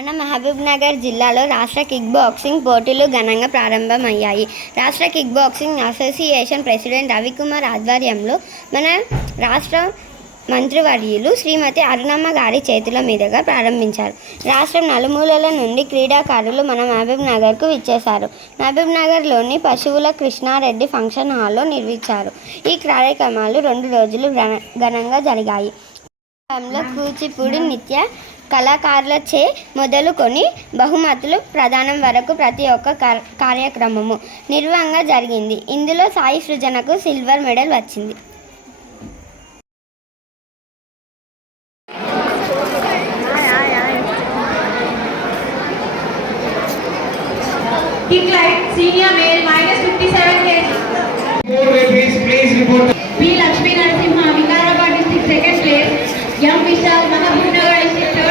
మన మహబూబ్ నగర్ జిల్లాలో రాష్ట్ర కిక్ బాక్సింగ్ పోటీలు ఘనంగా ప్రారంభమయ్యాయి. రాష్ట్ర kick boxing association president Ravikumar ఆధ్వర్యంలో మన రాష్ట్ర మంత్రివర్యులు శ్రీమతి అరుణమ్మ గారి చేతుల మీదుగా ప్రారంభించారు. రాష్ట్రం నలుమూలల నుండి క్రీడాకారులు మన మహబూబ్ నగర్కు విచ్చేశారు. మహబూబ్ నగర్లోని పశువుల కృష్ణారెడ్డి ఫంక్షన్ హాల్లో నిర్మించారు ఈ కార్యక్రమాలు రెండు రోజులు ఘన- ఘనంగా జరిగాయి. కూచిపూడి నిత్య కళాకారులచే మొదలుకొని బహుమతులు ప్రధానం వరకు ప్రతి ఒక్క కార్యక్రమము నిర్వహంగా జరిగింది. ఇందులో సాయి సృజనకు సిల్వర్ మెడల్ వచ్చింది.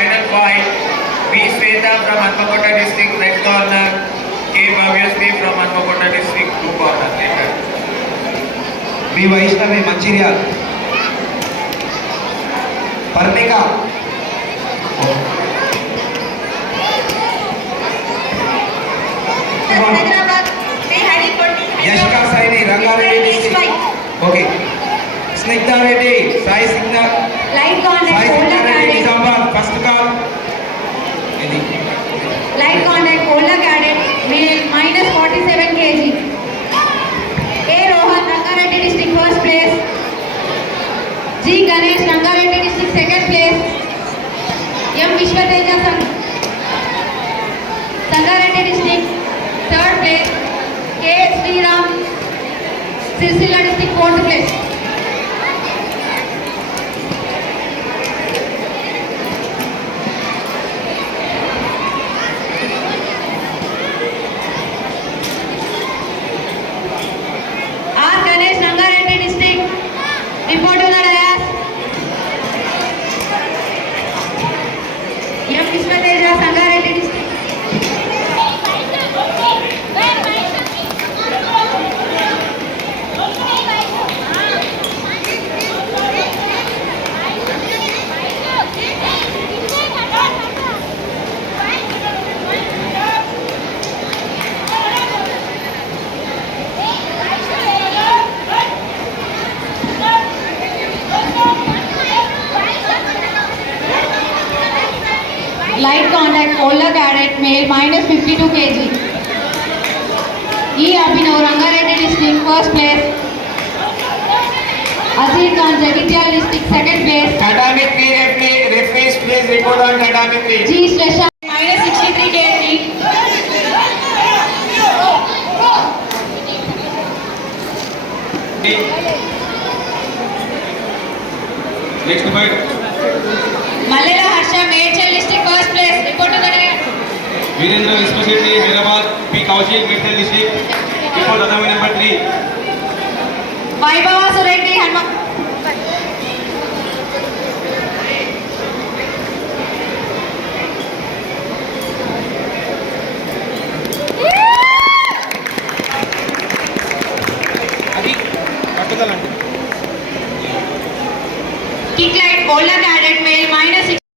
final point, B. Sweta from Anpakota district, red corner. K. Bhavyasthi from Anpakota district, blue corner. Later. B. Vaishnavi, Manchirial. Parnika. Oh. Yashika Saini, Rangareddy district. Okay. Snigdha Reddy, Sai Singha. Light on and M Vishwateja Sangh Sangareddy district third place K Sriram Sircilla district fourth place Light contact, Kola cadet, male, minus 52 kg. E. Abhinav, Rangareddy district, first place. Azir Khan, Jagitial district, second place. Academic referee, referees, please report on academic lead. G. Shashank, minus 63 kg. Next fight District, first place. Report to the dais. Virendra Vishwasetty Hyderabad P Kaushik Medchal district report అదమి number three Vaibhava Sureddy, Hanma. అది